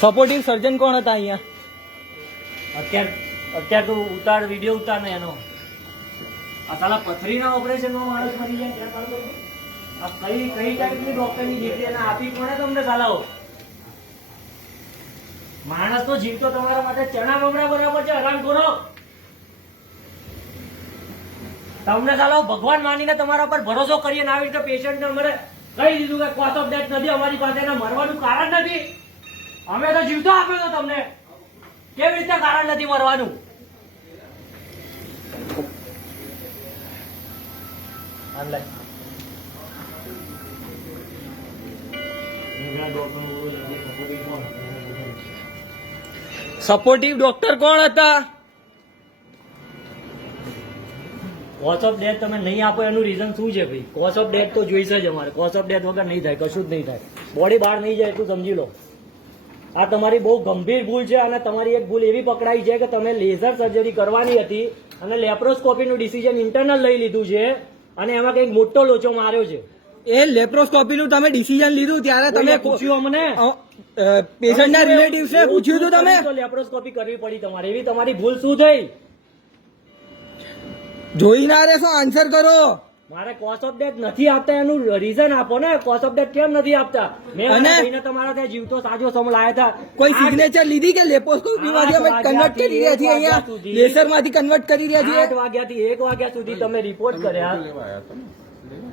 Supportive સર્જન કોણ હતા અહીંયા? અત્યારે તું ઉતાર, વિડીયો ઉતાર ને એનો. આ સાલા પથરીના ઓપરેશનમાં માણસ મરી જાય ત્યાં કાઢો. આ કઈ ટાઈપની ડોક્ટરની ડિગ્રી એને આપી કોણે તમને સાલાઓ? માણસનો જીવ તો તમારા માટે ચણા બમણા બરાબર છે. હરામ ખોરો તમને સાલાઓ ભગવાન માનીને તમારા પર ભરોસો કરીએ ને આવી રીતે પેશન્ટને અમારે કહી દીધું કે કોઝ ઓફ ડેથ નથી અમારી પાસે, એના મરવાનું કારણ નથી. અમે તો જીવતો આપ્યો તો તમને, કેવી રીતે કારણ નથી મરવાનું? સપોર્ટિવ ડોક્ટર કોણ હતા? કોઝ ઓફ ડેથ તમે નહીં આપો એનું રીઝન શું છે ભાઈ? કોઝ ઓફ ડેથ તો જોઈશે જ અમારે. કોઝ ઓફ ડેથ વગર નહીં થાય, કશું જ નહીં થાય. બોડી બહાર નહીં જાય એટલું સમજી લો. આ તમારી બહુ ગંભીર ભૂલ છે અને તમારી એક ભૂલ એવી પકડાઈ છે કે તમે લેઝર સર્જરી કરવાની હતી અને લેપ્રોસ્કોપીનું ડિસિઝન ઇન્ટરનલ લઈ લીધું છે અને એમાં કંઈક મોટો લોચો માર્યો છે. એ લેપ્રોસ્કોપીનું તમે ડિસિઝન લીધું ત્યારે તમે પૂછ્યું અમને? પેશન્ટના રિલેટિવ્સે પૂછ્યું હતું તમે? તો લેપ્રોસ્કોપી કરવી પડી તમારે. એવી તમારી ભૂલ શું થઈ? જોઈ ના રહેશો, આન્સર કરો. મારે કોઝ ઓફ ડેથ નથી આપતા એનું રીઝન આપો ને. કોઝ ઓફ ડેથ કેમ નથી આપતા? મેં અને તમારા ત્યાં જીવતો સાજો સમ લાયા હતા. કોઈ સિગ્નેચર લીધી કે લેપ્રોસ્કોપી માંથી અમે કન્વર્ટ કરી રહ્યા છીએ અહીંયા, લેસર માંથી કન્વર્ટ કરી રહ્યા છીએ? 8 વાગ્યાથી 1 વાગ્યા સુધી તમે રિપોર્ટ કર્યા.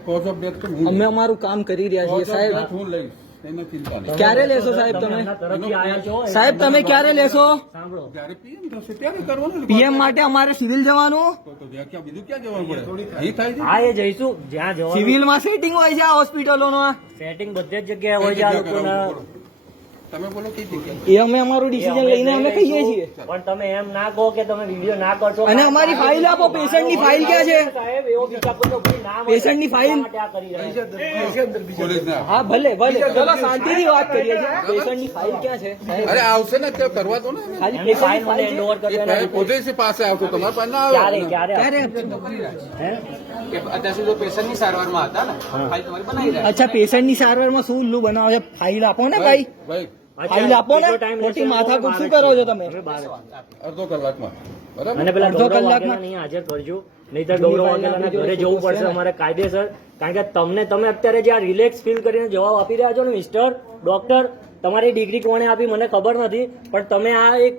કોઝ ઓફ ડેથ અમે અમારું કામ કરી રહ્યા છીએ સાહેબ. હું લઈશ, એમાં ચિંતા નહીં. ક્યારે લેશો સાહેબ તમે? તરફથી આયા છો. સાહેબ તમે ક્યારે લેશો? સાંભળો, જ્યારે પીએમ થશે ત્યારે કરવાનું ને. પીએમ માટે અમારે સિવિલ જવાનું. તો ક્યાં બીજું ક્યાં જવાનું પડે? અહીં થાય છે. હા એ જઈશું જ્યાં જવાનું. સિવિલમાં સેટિંગ હોય છે આ હોસ્પિટલોનો. સેટિંગ બધે જ જગ્યાએ હોય છે આ લોકોના. તમે બોલો કઈ જગ્યાએ? એ અમે અમારું ડિસિઝન લઈને અમે કહીએ છીએ. પણ તમે એમ ના કહો કે તમે વિડીયો ના કરશો. અને અમારી ફાઇલ આપો. પેશન્ટની ફાઇલ ક્યાં છે? સાહેબ એવો બીજા કોઈ કોઈ ના મળે. પેશન્ટની ફાઇલ? માટે આ કરી રહ્યા છે. પોલીસના. હા ભલે ભલે, ચલો શાંતિથી વાત કરીએ છીએ. પેશન્ટની ફાઇલ ક્યાં છે સાહેબ? અરે આવશે ને તે કરવા દો ને. ખાલી એમની ફાઇલ પેશન્ટની મને ફાઇલ હેન્ડ ઓવર કરી એ દેવાની. પોતે પાસે આવતો તમારા પાસે ના ક્યારે આવે. ક્યારે ક્યારે? હે? અત્યાર સુધી પેશન્ટની સારવારમાં હતા ને, ફાઇલ તમારી બનાવી રહ્યા. અચ્છા, પેશન્ટની સારવારમાં શું ઉલ્લુ બનાવો છો? ફાઇલ આપો ને ભાઈ. ભાઈ ફાઇલ આપો ને. ખોટી માથાકૂટ શું કરો છો તમે? અમે બહાર. અડધો કલાકમાં બરાબર. અને પેલા અડધો ગૌરવ કલાકમાં? વાઘેલા નહીં હાજર કરજો, નહીંતર ગૌરવ વાઘેલાના ઘરે જવું પડશે અમારે કાયદેસર. કારણ કે તમે અત્યારે જે આ રિલેક્સ ફીલ કરીને જવાબ આપી રહ્યા છો ને મિસ્ટર ડોક્ટર, તમારી ડિગ્રી કોણે આપી મને ખબર નથી, પણ તમે આ એક